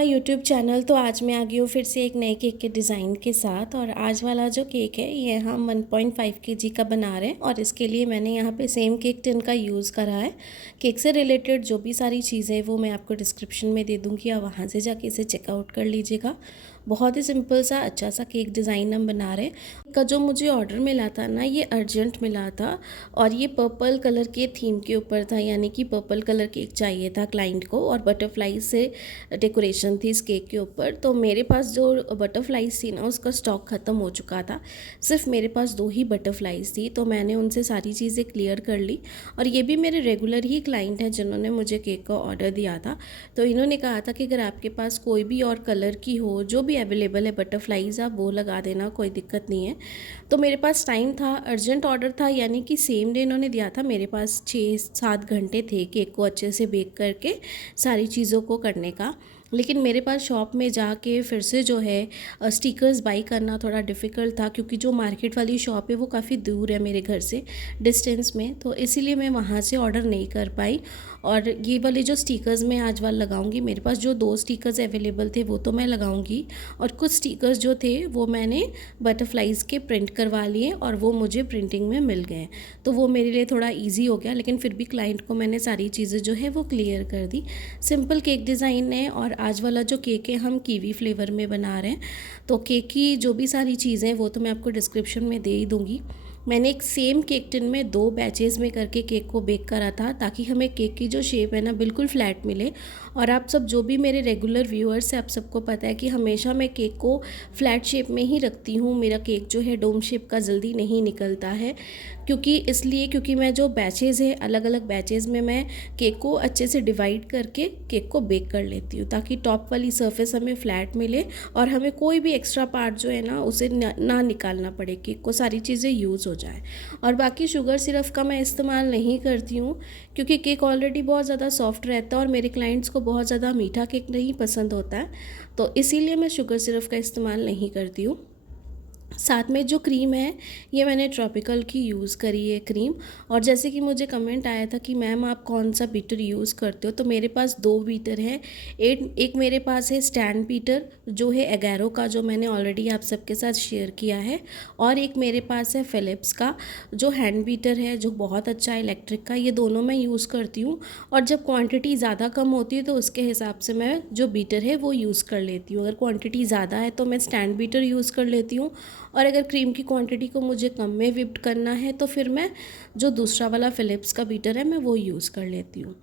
YouTube channel. तो आज मैं आ गई हूँ फिर से एक नए केक के डिज़ाइन के साथ। और आज वाला जो केक है ये हम 1.5 केजी का बना रहे हैं और इसके लिए मैंने यहाँ पे सेम केक टिन का यूज़ करा है। केक से रिलेटेड जो भी सारी चीज़ें वो मैं आपको डिस्क्रिप्शन में दे दूँगी, आप वहाँ से जाके इसे चेकआउट कर लीजिएगा। बहुत ही सिंपल सा अच्छा सा केक डिज़ाइन हम बना रहे हैं। का जो मुझे ऑर्डर मिला था ना, ये अर्जेंट मिला था और ये पर्पल कलर के थीम के ऊपर था, यानी कि पर्पल कलर केक चाहिए था क्लाइंट को और बटरफ्लाई से डेकोरेशन थी इस केक के ऊपर। तो मेरे पास जो बटरफ्लाइज थी ना, उसका स्टॉक ख़त्म हो चुका था। सिर्फ मेरे पास 2 ही बटरफ्लाइज थी, तो मैंने उनसे सारी चीज़ें क्लियर कर ली। और ये भी मेरे रेगुलर ही क्लाइंट हैं जिन्होंने मुझे केक का ऑर्डर दिया था। तो इन्होंने कहा था कि अगर आपके पास कोई भी और कलर की हो, जो भी अवेलेबल है बटरफ्लाइज, आप वो लगा देना, कोई दिक्कत नहीं है। तो मेरे पास टाइम था, अर्जेंट ऑर्डर था, यानी कि सेम डे इन्होंने दिया था। मेरे पास 6-7 घंटे थे केक को अच्छे से बेक करके सारी चीज़ों को करने का। लेकिन मेरे पास शॉप में जाके फिर से जो है स्टिकर्स बाई करना थोड़ा डिफ़िकल्ट था, क्योंकि जो मार्केट वाली शॉप है वो काफ़ी दूर है मेरे घर से डिस्टेंस में, तो इसीलिए मैं वहाँ से ऑर्डर नहीं कर पाई। और ये वाले जो स्टिकर्स मैं आज वाल लगाऊंगी, मेरे पास जो 2 स्टिकर्स अवेलेबल थे वो तो मैं लगाऊंगी, और कुछ स्टिकर्स जो थे वो मैंने बटरफ्लाइज के प्रिंट करवा लिए और वो मुझे प्रिंटिंग में मिल गए, तो वो मेरे लिए थोड़ा ईजी हो गया। लेकिन फिर भी क्लाइंट को मैंने सारी चीज़ें जो है वो क्लियर कर दी। सिंपल केक डिज़ाइन है और आज वाला जो केक है हम कीवी फ्लेवर में बना रहे हैं। तो केक की जो भी सारी चीज़ें वो तो मैं आपको डिस्क्रिप्शन में दे ही दूँगी। मैंने एक सेम केक टिन में 2 बैचेस में करके केक को बेक करा था, ताकि हमें केक की जो शेप है ना बिल्कुल फ्लैट मिले। और आप सब जो भी मेरे रेगुलर व्यूअर्स हैं, आप सबको पता है कि हमेशा मैं केक को फ्लैट शेप में ही रखती हूँ। मेरा केक जो है डोम शेप का जल्दी नहीं निकलता है, क्योंकि मैं जो बैचेज़ है, अलग अलग बैचेज़ में मैं केक को अच्छे से डिवाइड करके केक को बेक कर लेती हूँ, ताकि टॉप वाली सरफेस हमें फ्लैट मिले और हमें कोई भी एक्स्ट्रा पार्ट जो है ना उसे ना निकालना पड़े, केक को सारी चीज़ें यूज़ हो जाए। और बाकी शुगर सिरप का मैं इस्तेमाल नहीं करती हूँ, क्योंकि केक ऑलरेडी बहुत ज़्यादा सॉफ्ट रहता है और मेरे क्लाइंट्स को बहुत ज़्यादा मीठा केक नहीं पसंद होता है, तो इसीलिए मैं शुगर सिरप का इस्तेमाल नहीं करती हूँ। साथ में जो क्रीम है ये मैंने ट्रॉपिकल की यूज़ करी है क्रीम। और जैसे कि मुझे कमेंट आया था कि मैम आप कौन सा बीटर यूज़ करते हो, तो मेरे पास 2 बीटर हैं। एक मेरे पास है स्टैंड बीटर जो है एगैरो का, जो मैंने ऑलरेडी आप सबके साथ शेयर किया है, और एक मेरे पास है फ़िलिप्स का जो हैंड बीटर है, जो बहुत अच्छा है इलेक्ट्रिक का। ये दोनों मैं यूज़ करती हूँ, और जब क्वांटिटी ज़्यादा कम होती है तो उसके हिसाब से मैं जो बीटर है वो यूज़ कर लेती हूँ। अगर क्वांटिटी ज़्यादा है तो मैं स्टैंड बीटर यूज़ कर लेती हूँ, और अगर क्रीम की क्वांटिटी को मुझे कम में व्हिप्ड करना है तो फिर मैं जो दूसरा वाला फ़िलिप्स का बीटर है मैं वो यूज़ कर लेती हूँ।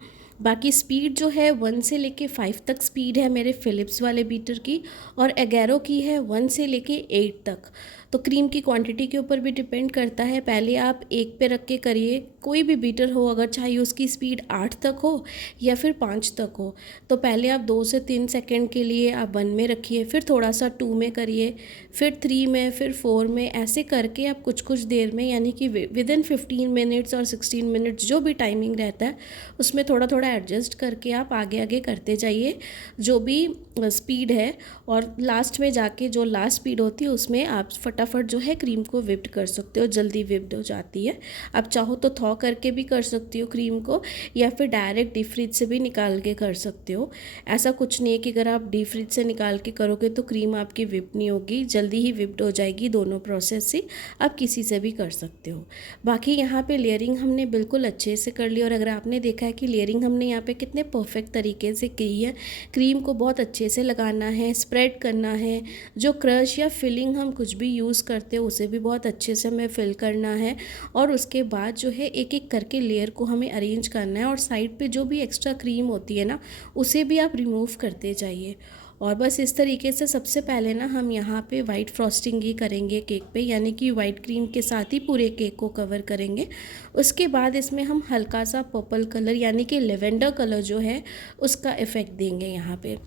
बाकी स्पीड जो है 1 से लेके 5 तक स्पीड है मेरे फ़िलिप्स वाले बीटर की, और एगैरो की है 1 से लेके 8 तक। तो क्रीम की क्वांटिटी के ऊपर भी डिपेंड करता है। पहले आप 1 पे रख के करिए, कोई भी बीटर हो, अगर चाहे उसकी स्पीड 8 तक हो या फिर 5 तक हो, तो पहले आप 2 से 3 सेकंड के लिए आप 1 में रखिए, फिर थोड़ा सा 2 में करिए, फिर 3 में, फिर 4 में, ऐसे करके आप कुछ कुछ देर में, यानी कि विदिन 15 मिनट्स और 16 मिनट्स जो भी टाइमिंग रहता है उसमें थोड़ा थोड़ा एडजस्ट करके आप आगे आगे करते जाइए जो भी स्पीड है। और लास्ट में जाके जो लास्ट स्पीड होती है उसमें आप फटाफट जो है क्रीम को विप्ड कर सकते हो, जल्दी विप्ड हो जाती है। आप चाहो तो थॉ करके भी कर सकती हो क्रीम को, या फिर डायरेक्ट डीप फ्रिज से भी निकाल के कर सकते हो। ऐसा कुछ नहीं है कि अगर आप डीप फ्रिज से निकाल के करोगे तो क्रीम आपकी विप नहीं होगी, जल्दी ही विप्ड हो जाएगी। दोनों प्रोसेस से आप किसी से भी कर सकते हो। बाकी यहाँ पे लेयरिंग हमने बिल्कुल अच्छे से कर ली, और अगर आपने देखा है कि लेयरिंग हमने यहाँ पे कितने परफेक्ट तरीके से की है। क्रीम को बहुत अच्छे से लगाना है, स्प्रेड करना है, जो क्रश या फिलिंग हम कुछ भी यूज़ करते हो उसे भी बहुत अच्छे से हमें फिल करना है, और उसके बाद जो है एक एक करके लेयर को हमें अरेंज करना है, और साइड पे जो भी एक्स्ट्रा क्रीम होती है ना उसे भी आप रिमूव करते जाइए। और बस इस तरीके से सबसे पहले ना हम यहाँ पे वाइट फ्रॉस्टिंग ही करेंगे केक पे, यानी कि वाइट क्रीम के साथ ही पूरे केक को कवर करेंगे। उसके बाद इसमें हम हल्का सा पर्पल कलर, यानी कि लेवेंडर कलर जो है उसका इफ़ेक्ट देंगे यहाँ पे।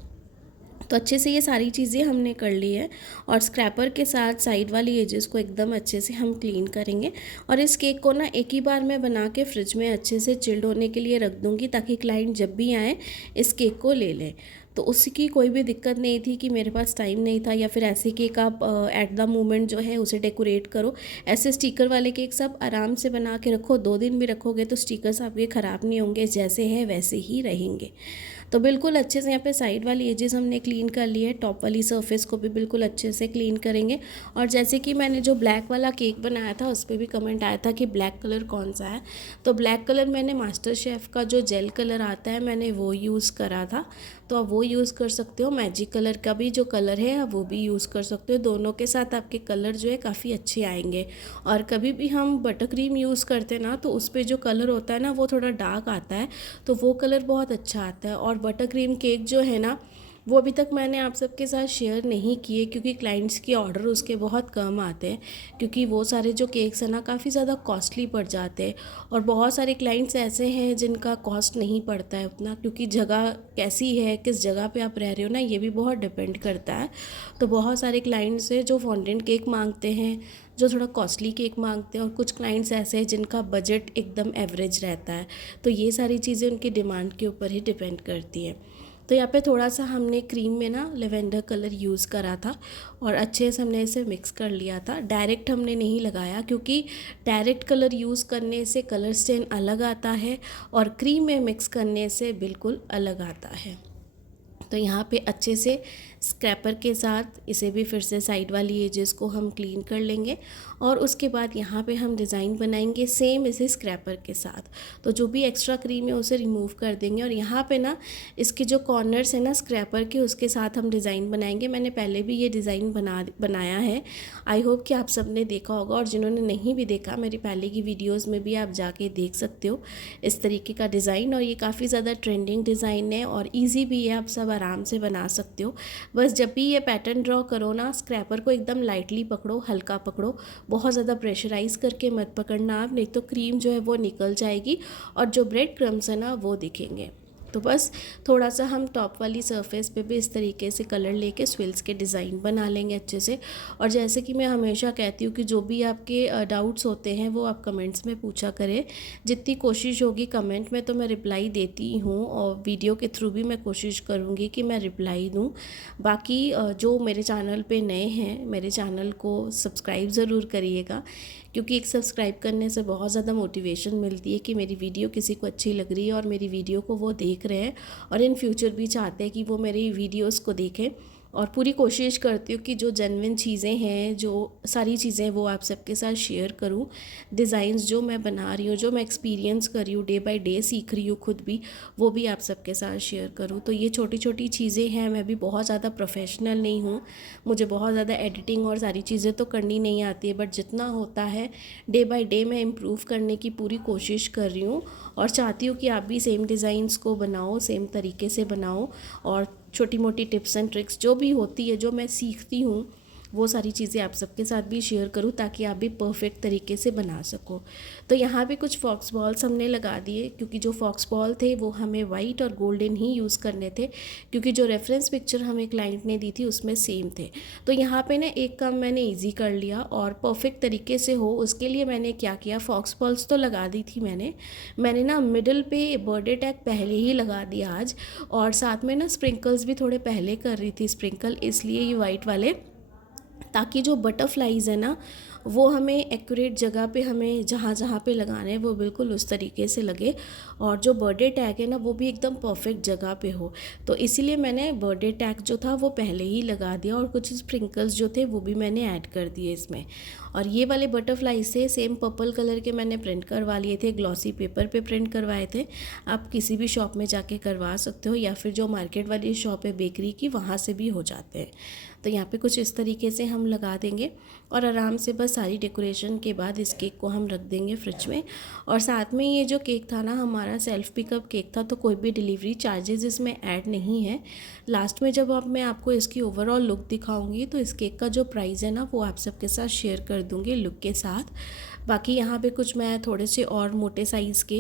तो अच्छे से ये सारी चीज़ें हमने कर ली है, और स्क्रैपर के साथ साइड वाली एजेस को एकदम अच्छे से हम क्लीन करेंगे। और इस केक को ना एक ही बार मैं बना के फ्रिज में अच्छे से चिल्ड होने के लिए रख दूँगी, ताकि क्लाइंट जब भी आए इस केक को ले लें। तो उसकी कोई भी दिक्कत नहीं थी कि मेरे पास टाइम नहीं था, या फिर ऐसे केक आप एट द मोमेंट जो है उसे डेकोरेट करो। ऐसे स्टिकर वाले केक्स आप आराम से बना के रखो, 2 दिन भी रखोगे तो स्टिकर्स आपके ख़राब नहीं होंगे, जैसे है वैसे ही रहेंगे। तो बिल्कुल अच्छे से यहाँ पे साइड वाली एजेस हमने क्लीन कर ली है, टॉप वाली सरफेस को भी बिल्कुल अच्छे से क्लीन करेंगे। और जैसे कि मैंने जो ब्लैक वाला केक बनाया था उस पर भी कमेंट आया था कि ब्लैक कलर कौन सा है, तो ब्लैक कलर मैंने मास्टर शेफ़ का जो जेल कलर आता है मैंने वो यूज़ करा था, तो आप वो यूज़ कर सकते हो। मैजिक कलर का भी जो कलर है आप वो भी यूज़ कर सकते हो, दोनों के साथ आपके कलर जो है काफ़ी अच्छे आएंगे। और कभी भी हम बटर क्रीम यूज़ करते हैं ना तो उस पर जो कलर होता है ना वो थोड़ा डार्क आता है, तो वो कलर बहुत अच्छा आता है। और बटर क्रीम केक जो है ना वो अभी तक मैंने आप सबके साथ शेयर नहीं किए क्योंकि क्लाइंट्स के ऑर्डर उसके बहुत कम आते हैं, क्योंकि वो सारे जो केक्स हैं ना काफ़ी ज़्यादा कॉस्टली पड़ जाते हैं। और बहुत सारे क्लाइंट्स ऐसे हैं जिनका कॉस्ट नहीं पड़ता है उतना, क्योंकि जगह कैसी है, किस जगह पे आप रह रहे हो ना, ये भी बहुत डिपेंड करता है। तो बहुत सारे क्लाइंट्स हैं जो फॉन्डेंट केक मांगते हैं, जो थोड़ा कॉस्टली केक मांगते हैं, और कुछ क्लाइंट्स ऐसे हैं जिनका बजट एकदम एवरेज रहता है। तो ये सारी चीज़ें उनकी डिमांड के ऊपर ही डिपेंड करती हैं। तो यहाँ पे थोड़ा सा हमने क्रीम में ना लेवेंडर कलर यूज़ करा था और अच्छे से हमने इसे मिक्स कर लिया था। डायरेक्ट हमने नहीं लगाया क्योंकि डायरेक्ट कलर यूज़ करने से कलर स्टेन अलग आता है और क्रीम में मिक्स करने से बिल्कुल अलग आता है। तो यहाँ पे अच्छे से स्क्रैपर के साथ इसे भी फिर से साइड वाली एजेस को हम क्लीन कर लेंगे और उसके बाद यहाँ पे हम डिज़ाइन बनाएंगे सेम इसे स्क्रैपर के साथ। तो जो भी एक्स्ट्रा क्रीम है उसे रिमूव कर देंगे और यहाँ पे ना इसके जो कॉर्नर्स है ना स्क्रैपर के, उसके साथ हम डिज़ाइन बनाएंगे। मैंने पहले भी ये डिज़ाइन बनाया है, आई होप कि आप सब ने देखा होगा, और जिन्होंने नहीं भी देखा मेरी पहले की वीडियोज़ में भी आप जाके देख सकते हो इस तरीके का डिज़ाइन। और ये काफ़ी ज़्यादा ट्रेंडिंग डिज़ाइन है और ईजी भी है, आप सब आराम से बना सकते हो। बस जब भी ये पैटर्न ड्रॉ करो ना, स्क्रैपर को एकदम लाइटली पकड़ो, हल्का पकड़ो, बहुत ज़्यादा प्रेशराइज करके मत पकड़ना आप, नहीं तो क्रीम जो है वो निकल जाएगी और जो ब्रेड क्रम्स है ना वो दिखेंगे। तो बस थोड़ा सा हम टॉप वाली सरफेस पे भी इस तरीके से कलर लेके स्विल्स के डिज़ाइन बना लेंगे अच्छे से। और जैसे कि मैं हमेशा कहती हूँ कि जो भी आपके डाउट्स होते हैं वो आप कमेंट्स में पूछा करें। जितनी कोशिश होगी कमेंट में तो मैं रिप्लाई देती हूँ और वीडियो के थ्रू भी मैं कोशिश करूँगी कि मैं रिप्लाई दूँ। बाकी जो मेरे चैनल पे नए हैं मेरे चैनल को सब्सक्राइब ज़रूर करिएगा, क्योंकि एक सब्सक्राइब करने से बहुत ज़्यादा मोटिवेशन मिलती है कि मेरी वीडियो किसी को अच्छी लग रही है और मेरी वीडियो को वो देख रहे हैं और इन फ्यूचर भी चाहते हैं कि वो मेरी वीडियोस को देखें। और पूरी कोशिश करती हूँ कि जो जेन्युइन चीज़ें हैं, जो सारी चीज़ें वो आप सबके साथ शेयर करूँ। डिज़ाइंस जो मैं बना रही हूँ, जो मैं एक्सपीरियंस कर रही हूँ, डे बाय डे सीख रही हूँ खुद भी, वो भी आप सबके साथ शेयर करूँ। तो ये छोटी छोटी चीज़ें हैं, मैं भी बहुत ज़्यादा प्रोफेशनल नहीं हूँ, मुझे बहुत ज़्यादा एडिटिंग और सारी चीज़ें तो करनी नहीं आती है, बट जितना होता है डे बाय डे मैं इम्प्रूव करने की पूरी कोशिश कर रही हूँ और चाहती हूँ कि आप भी सेम डिज़ाइंस को बनाओ, सेम तरीके से बनाओ। और छोटी मोटी टिप्स एंड ट्रिक्स जो भी होती है, जो मैं सीखती हूँ, वो सारी चीज़ें आप सबके साथ भी शेयर करूँ ताकि आप भी परफेक्ट तरीके से बना सको। तो यहाँ पे कुछ फॉक्स बॉल्स हमने लगा दिए, क्योंकि जो फॉक्स बॉल थे वो हमें वाइट और गोल्डन ही यूज़ करने थे, क्योंकि जो रेफरेंस पिक्चर हमें क्लाइंट ने दी थी उसमें सेम थे। तो यहाँ पे ना एक काम मैंने ईजी कर लिया और परफेक्ट तरीके से हो उसके लिए मैंने क्या किया, फॉक्स बॉल्स तो लगा दी थी मैंने ना मिडल पे बर्थडे टैग पहले ही लगा दिया आज, और साथ में ना स्प्रिंकल्स भी थोड़े पहले कर रही थी स्प्रिंकल, इसलिए ये वाइट वाले, ताकि जो बटरफ्लाइज़ है ना वो हमें एक्यूरेट जगह पे, हमें जहाँ जहाँ पे लगाने हैं वो बिल्कुल उस तरीके से लगे, और जो बर्थडे टैग है ना वो भी एकदम परफेक्ट जगह पे हो। तो इसीलिए मैंने बर्थडे टैग जो था वो पहले ही लगा दिया और कुछ स्प्रिंकल्स जो थे वो भी मैंने ऐड कर दिए इसमें। और ये वाले बटरफ्लाइज थे सेम पर्पल कलर के, मैंने प्रिंट करवा लिए थे, ग्लॉसी पेपर पे प्रिंट करवाए थे। आप किसी भी शॉप में जाके करवा सकते हो या फिर जो मार्केट वाली शॉप है बेकरी की, वहाँ से भी हो जाते हैं। तो यहाँ पे कुछ इस तरीके से हम लगा देंगे और आराम से बस सारी डेकोरेशन के बाद इस केक को हम रख देंगे फ्रिज में। और साथ में ये जो केक था ना हमारा सेल्फ पिकअप केक था, तो कोई भी डिलीवरी चार्जेस इसमें ऐड नहीं है। लास्ट में जब मैं आपको इसकी ओवरऑल लुक दिखाऊंगी तो इस केक का जो प्राइस है ना वो आप सबके साथ शेयर कर दूंगी लुक के साथ। बाकी यहाँ पे कुछ मैं थोड़े से और मोटे साइज़ के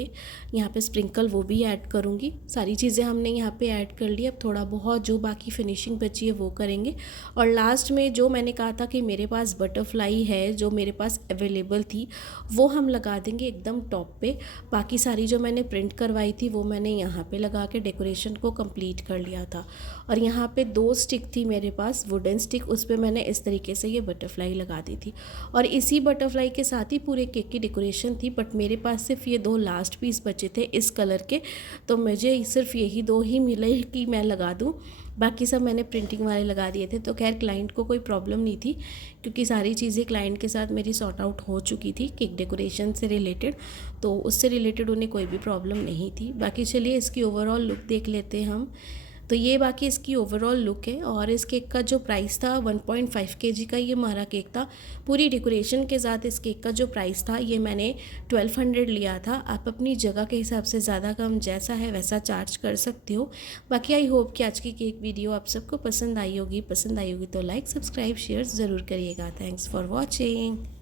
यहाँ पे स्प्रिंकल वो भी ऐड करूँगी। सारी चीज़ें हमने यहाँ पे ऐड कर ली, अब थोड़ा बहुत जो बाकी फिनिशिंग बची है वो करेंगे। और लास्ट में जो मैंने कहा था कि मेरे पास बटरफ्लाई है, जो मेरे पास अवेलेबल थी, वो हम लगा देंगे एकदम टॉप पे। बाकी सारी जो मैंने प्रिंट करवाई थी वो मैंने यहाँ पे लगा के डेकोरेशन को कंप्लीट कर लिया था। और यहाँ पे 2 स्टिक थी मेरे पास, वुडन स्टिक, उस पर मैंने इस तरीके से ये बटरफ्लाई लगा दी थी। और इसी बटरफ्लाई के साथ ही पूरी पूरे केक की डेकोरेशन थी, बट मेरे पास सिर्फ ये 2 लास्ट पीस बचे थे इस कलर के, तो मुझे सिर्फ यही 2 ही मिले कि मैं लगा दूँ, बाकी सब मैंने प्रिंटिंग वाले लगा दिए थे। तो खैर क्लाइंट को कोई प्रॉब्लम नहीं थी, क्योंकि सारी चीज़ें क्लाइंट के साथ मेरी सॉर्ट आउट हो चुकी थी केक डेकोरेशन से रिलेटेड, तो उससे रिलेटेड उन्हें कोई भी प्रॉब्लम नहीं थी। बाकी चलिए इसकी ओवरऑल लुक देख लेते हैं हम। तो ये बाकी इसकी ओवरऑल लुक है, और इस केक का जो प्राइस था 1.5 kg का ये हमारा केक था। पूरी डेकोरेशन के साथ इस केक का जो प्राइस था ये मैंने 1200 लिया था। आप अपनी जगह के हिसाब से ज़्यादा कम जैसा है वैसा चार्ज कर सकते हो। बाकी आई होप कि आज की केक वीडियो आप सबको पसंद आई होगी तो लाइक सब्सक्राइब शेयर ज़रूर करिएगा। Thanks for watching.